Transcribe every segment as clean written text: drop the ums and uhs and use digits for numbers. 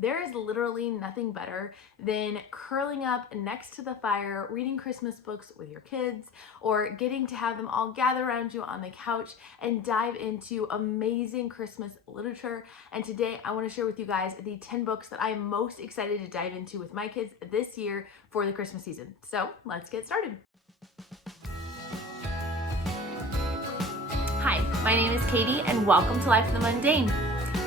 There is literally nothing better than curling up next to the fire, reading Christmas books with your kids, or getting to have them all gather around you on the couch and dive into amazing Christmas literature. And today I want to share with you guys the 10 books that I am most excited to dive into with my kids this year for the Christmas season. So let's get started. Hi, my name is Katie and welcome to Life in the Mundane.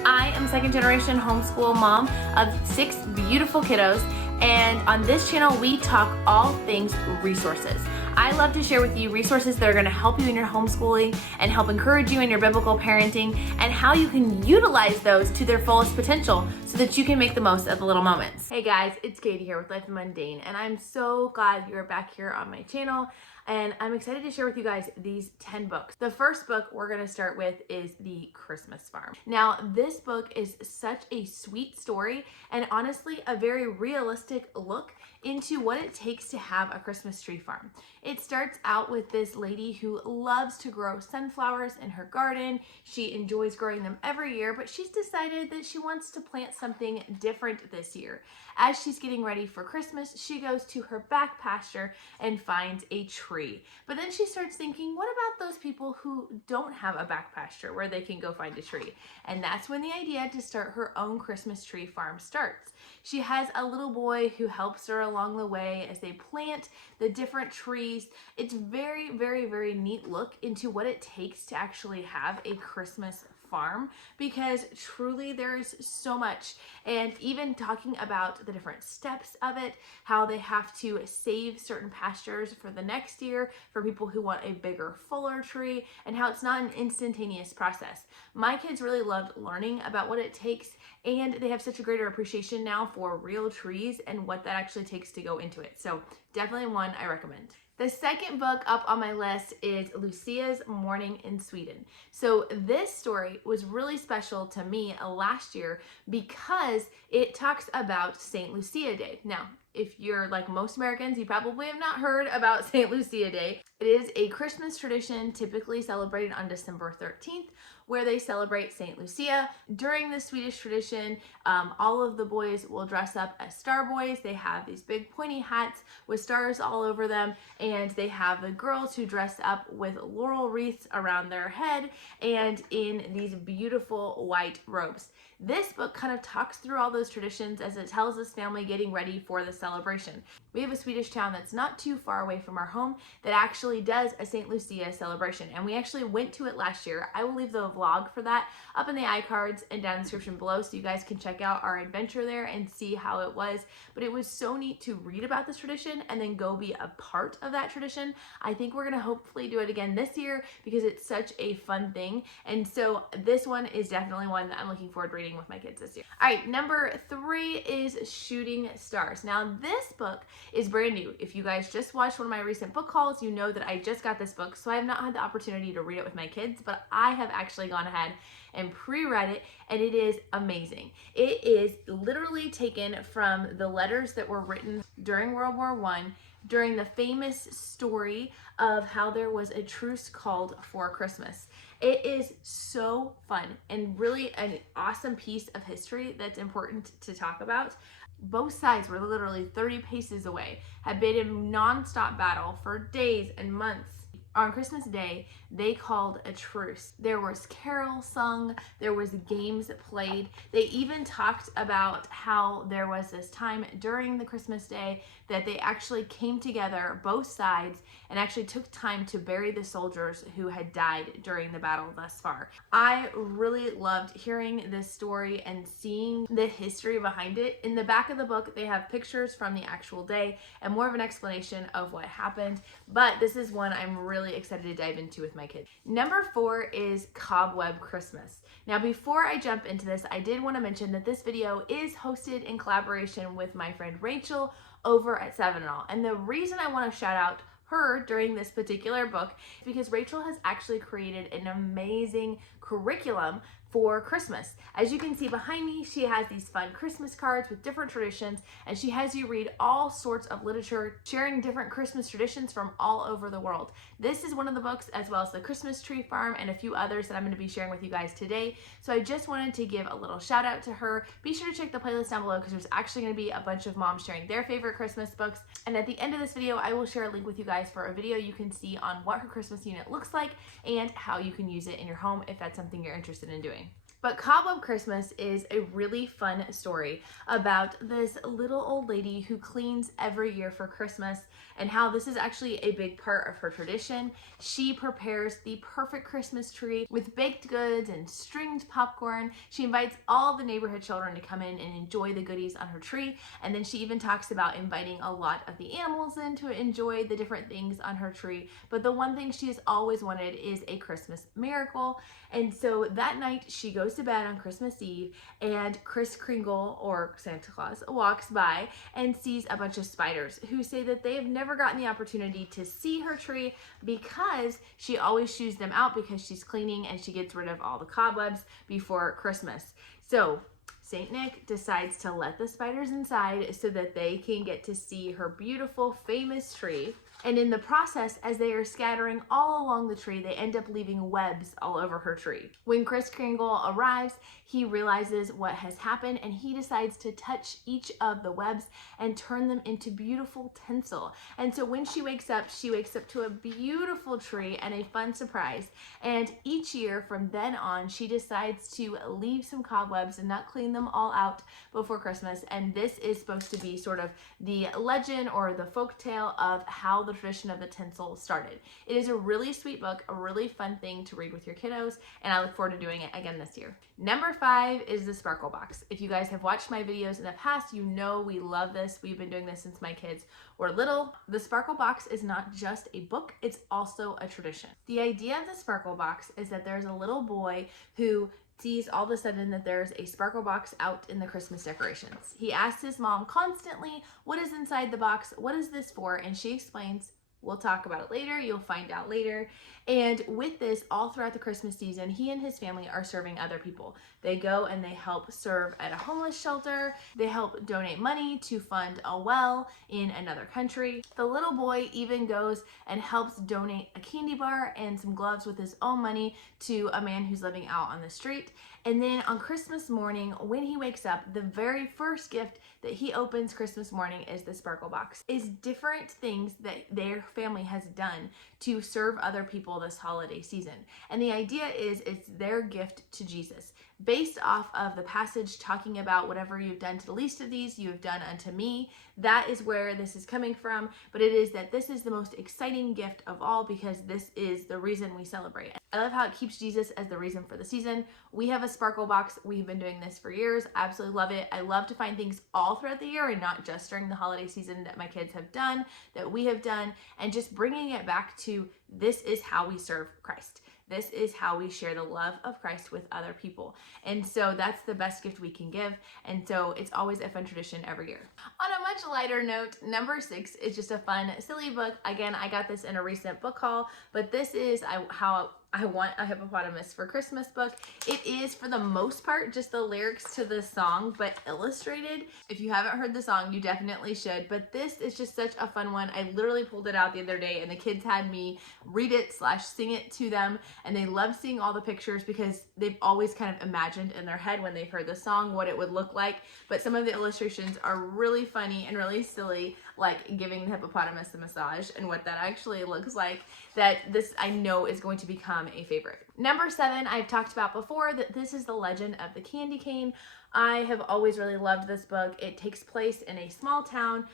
I am a second generation homeschool mom of 6 beautiful kiddos, and on this channel we talk all things resources. I love to share with you resources that are going to help you in your homeschooling and help encourage you in your biblical parenting, and how you can utilize those to their fullest potential so that you can make the most of the little moments. Hey guys, it's Katie here with Life in Mundane, and I'm so glad you're back here on my channel. And I'm excited to share with you guys these 10 books. The first book we're gonna start with is The Christmas Farm. Now, this book is such a sweet story and honestly a very realistic look into what it takes to have a Christmas tree farm. It starts out with this lady who loves to grow sunflowers in her garden. She enjoys growing them every year, but she's decided that she wants to plant something different this year. As she's getting ready for Christmas, she goes to her back pasture and finds a tree. But then she starts thinking, what about those people who don't have a back pasture where they can go find a tree? And that's when the idea to start her own Christmas tree farm starts. She has a little boy who helps her along the way as they plant the different trees. It's very, very, very neat look into what it takes to actually have a Christmas farm, because truly there's so much. And even talking about the different steps of it, how they have to save certain pastures for the next year for people who want a bigger, fuller tree, and how it's not an instantaneous process. My kids really loved learning about what it takes, and they have such a greater appreciation now for real trees and what that actually takes to go into it. So definitely one I recommend. The second book up on my list is Lucia'S Morning in Sweden. So this story was really special to me last year because it talks about St. Lucia Day. Now, if you're like most Americans, you probably have not heard about St. Lucia Day. It is a Christmas tradition typically celebrated on December 13th, where they celebrate St. Lucia. During the Swedish tradition, all of the boys will dress up as star boys. They have these big pointy hats with stars all over them, and they have the girls who dress up with laurel wreaths around their head and in these beautiful white robes. This book kind of talks through all those traditions as it tells this family getting ready for the celebration. We have a Swedish town that's not too far away from our home that actually does a St. Lucia celebration, and we actually went to it last year. I will leave the vlog for that up in the iCards and down in the description below so you guys can check out our adventure there and see how it was. But it was so neat to read about this tradition and then go be a part of that tradition. I think we're gonna hopefully do it again this year because it's such a fun thing. And so this one is definitely one that I'm looking forward to reading with my kids this year. All right, number 3 is Shooting Stars. Now this book is brand new. If you guys just watched one of my recent book hauls, you know that I just got this book, so I have not had the opportunity to read it with my kids, but I have actually gone ahead and pre-read it, and it is amazing. It is literally taken from the letters that were written during World War I, during the famous story of how there was a truce called for Christmas. It is so fun and really an awesome piece of history that's important to talk about. Both sides were literally 30 paces away, had been in non-stop battle for days and months. On Christmas Day, they called a truce. There was carols sung, there was games played. They even talked about how there was this time during the Christmas Day that they actually came together, both sides, and actually took time to bury the soldiers who had died during the battle thus far. I really loved hearing this story and seeing the history behind it. In the back of the book, they have pictures from the actual day and more of an explanation of what happened, but this is one I'm really excited to dive into with my kids. Number 4 is Cobweb Christmas. Now, before I jump into this, I did want to mention that this video is hosted in collaboration with my friend Rachel over at 7 and All. And the reason I want to shout out her during this particular book is because Rachel has actually created an amazing curriculum for Christmas. As you can see behind me, she has these fun Christmas cards with different traditions, and she has you read all sorts of literature sharing different Christmas traditions from all over the world. This is one of the books, as well as the Christmas Tree Farm and a few others that I'm going to be sharing with you guys today. So I just wanted to give a little shout out to her. Be sure to check the playlist down below because there's actually going to be a bunch of moms sharing their favorite Christmas books. And at the end of this video, I will share a link with you guys for a video you can see on what her Christmas unit looks like and how you can use it in your home if that's something you're interested in doing. But Cobweb Christmas is a really fun story about this little old lady who cleans every year for Christmas and how this is actually a big part of her tradition. She prepares the perfect Christmas tree with baked goods and stringed popcorn. She invites all the neighborhood children to come in and enjoy the goodies on her tree. And then she even talks about inviting a lot of the animals in to enjoy the different things on her tree. But the one thing she has always wanted is a Christmas miracle. And so that night she goes to bed on Christmas Eve, and Kris Kringle, or Santa Claus, walks by and sees a bunch of spiders who say that they have never gotten the opportunity to see her tree because she always shoos them out because she's cleaning and she gets rid of all the cobwebs before Christmas. So Saint Nick decides to let the spiders inside so that they can get to see her beautiful, famous tree. And in the process, as they are scattering all along the tree, they end up leaving webs all over her tree. When Kris Kringle arrives, he realizes what has happened and he decides to touch each of the webs and turn them into beautiful tinsel. And so when she wakes up to a beautiful tree and a fun surprise. And each year from then on, she decides to leave some cobwebs and not clean them all out before Christmas. And this is supposed to be sort of the legend or the folk tale of how the tradition of the tinsel started. It is a really sweet book, a really fun thing to read with your kiddos, and I look forward to doing it again this year. Number 5 is the Sparkle Box. If you guys have watched my videos in the past, you know we love this. We've been doing this since my kids were little. The Sparkle Box is not just a book, it's also a tradition. The idea of the Sparkle Box is that there's a little boy who sees all of a sudden that there's a sparkle box out in the Christmas decorations. He asks his mom constantly, what is inside the box? What is this for? And she explains, we'll talk about it later. You'll find out later. And with this, all throughout the Christmas season, he and his family are serving other people. They go and they help serve at a homeless shelter. They help donate money to fund a well in another country. The little boy even goes and helps donate a candy bar and some gloves with his own money to a man who's living out on the street. And then on Christmas morning, when he wakes up, the very first gift that he opens Christmas morning is the Sparkle Box. Is different things that their family has done to serve other people this holiday season. And the idea is it's their gift to Jesus. Based off of the passage talking about whatever you've done to the least of these, you have done unto me. That is where this is coming from. But it is that this is the most exciting gift of all because this is the reason we celebrate. I love how it keeps Jesus as the reason for the season. We have a Sparkle Box. We've been doing this for years. Absolutely love it. I love to find things all throughout the year and not just during the holiday season that my kids have done, that we have done, and just bringing it back to this is how we serve Christ. This is how we share the love of Christ with other people. And so that's the best gift we can give. And so it's always a fun tradition every year. On a much lighter note, number 6 is just a fun, silly book. Again, I got this in a recent book haul, but this is how I Want a Hippopotamus for Christmas book. It is, for the most part, just the lyrics to the song, but illustrated. If you haven't heard the song, you definitely should, but this is just such a fun one. I literally pulled it out the other day, and the kids had me read it / sing it to them, and they love seeing all the pictures because they've always kind of imagined in their head when they've heard the song what it would look like, but some of the illustrations are really funny and really silly, like giving the hippopotamus a massage and what that actually looks like. That this, I know, is going to become a favorite. Number 7, I've talked about before, that this is the legend of the candy cane. I have always really loved this book. It takes place in a small town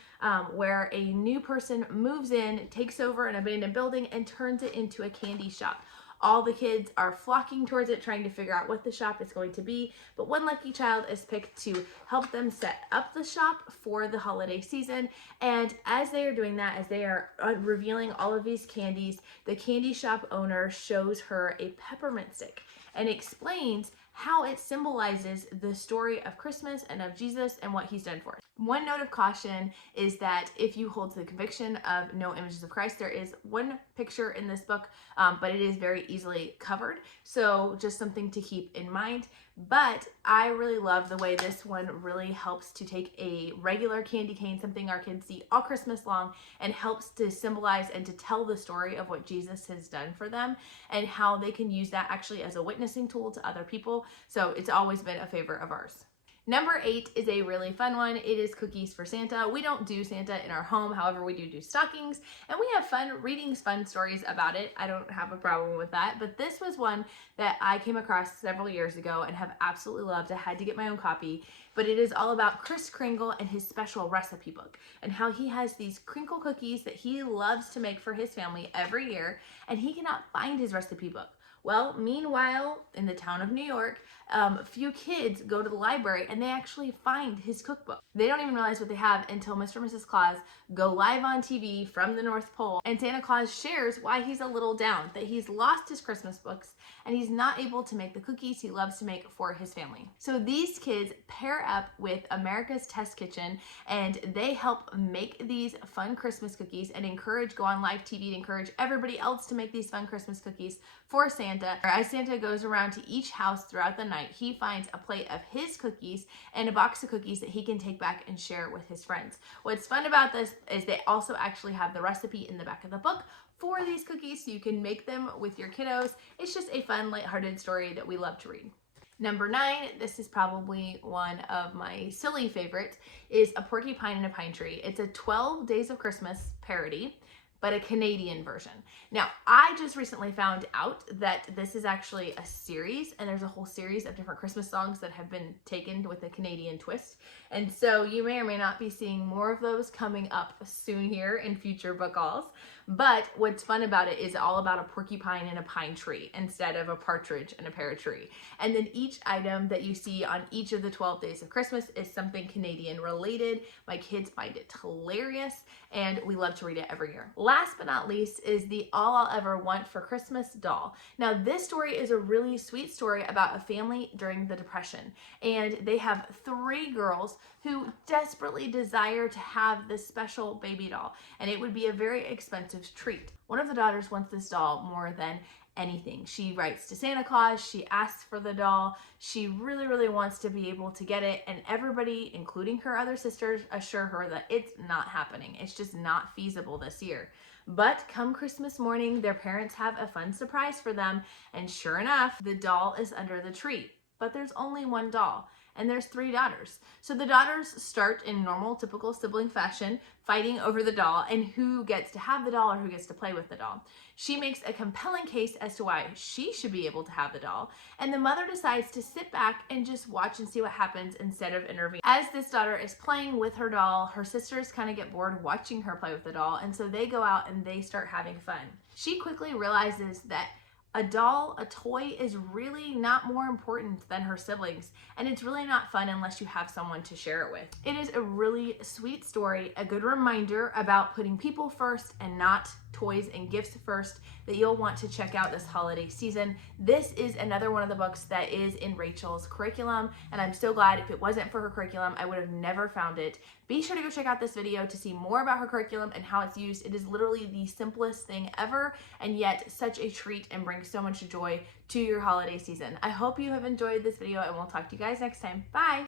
where a new person moves in, takes over an abandoned building, and turns it into a candy shop. All the kids are flocking towards it, trying to figure out what the shop is going to be, but one lucky child is picked to help them set up the shop for the holiday season. And as they are doing that, as they are revealing all of these candies, the candy shop owner shows her a peppermint stick and explains how it symbolizes the story of Christmas and of Jesus and what he's done for us. One note of caution is that if you hold to the conviction of no images of Christ, there is one picture in this book, but it is very easily covered. So just something to keep in mind. But I really love the way this one really helps to take a regular candy cane, something our kids see all Christmas long, and helps to symbolize and to tell the story of what Jesus has done for them and how they can use that actually as a witnessing tool to other people. So it's always been a favorite of ours. Number 8 is a really fun one. It is Cookies for Santa. We don't do Santa in our home. However, we do stockings, and we have fun reading fun stories about it. I don't have a problem with that, but this was one that I came across several years ago and have absolutely loved. I had to get my own copy, but it is all about Kris Kringle and his special recipe book and how he has these crinkle cookies that he loves to make for his family every year, and he cannot find his recipe book. Well, meanwhile, in the town of New York, a few kids go to the library and they actually find his cookbook. They don't even realize what they have until Mr. and Mrs. Claus go live on TV from the North Pole, and Santa Claus shares why he's a little down, that he's lost his Christmas books and he's not able to make the cookies he loves to make for his family. So these kids pair up with America's Test Kitchen and they help make these fun Christmas cookies and go on live TV to encourage everybody else to make these fun Christmas cookies for Santa. As Santa goes around to each house throughout the night, he finds a plate of his cookies and a box of cookies that he can take back and share with his friends. What's fun about this is they also actually have the recipe in the back of the book for these cookies so you can make them with your kiddos. It's just a fun, lighthearted story that we love to read. Number 9, this is probably one of my silly favorites, is A Porcupine and a Pine Tree. It's a 12 Days of Christmas parody, but a Canadian version. Now, I just recently found out that this is actually a series, and there's a whole series of different Christmas songs that have been taken with a Canadian twist. And so you may or may not be seeing more of those coming up soon here in future book hauls. But what's fun about it is all about a porcupine and a pine tree instead of a partridge and a pear tree. And then each item that you see on each of the 12 Days of Christmas is something Canadian related. My kids find it hilarious, and we love to read it every year. Last but not least is the All I'll Ever Want for Christmas doll. Now, this story is a really sweet story about a family during the Depression, and they have 3 girls who desperately desire to have this special baby doll, and it would be a very expensive treat. One of the daughters wants this doll more than anything. She writes to Santa Claus, she asks for the doll, she really, really wants to be able to get it, and everybody, including her other sisters, assure her that it's not happening. It's just not feasible this year. But come Christmas morning, their parents have a fun surprise for them, and sure enough, the doll is under the tree. But there's only one doll, and there's 3 daughters. So the daughters start in normal, typical sibling fashion, fighting over the doll and who gets to have the doll or who gets to play with the doll. She makes a compelling case as to why she should be able to have the doll, and the mother decides to sit back and just watch and see what happens instead of intervening. As this daughter is playing with her doll, her sisters kind of get bored watching her play with the doll, and so they go out and they start having fun. She quickly realizes that a doll, a toy, is really not more important than her siblings, and it's really not fun unless you have someone to share it with. It is a really sweet story, a good reminder about putting people first and not toys and gifts first, that you'll want to check out this holiday season. This is another one of the books that is in Rachel's curriculum, and I'm so glad. If it wasn't for her curriculum, I would have never found it. Be sure to go check out this video to see more about her curriculum and how it's used. It is literally the simplest thing ever, and yet such a treat and brings so much joy to your holiday season. I hope you have enjoyed this video, and we'll talk to you guys next time. Bye!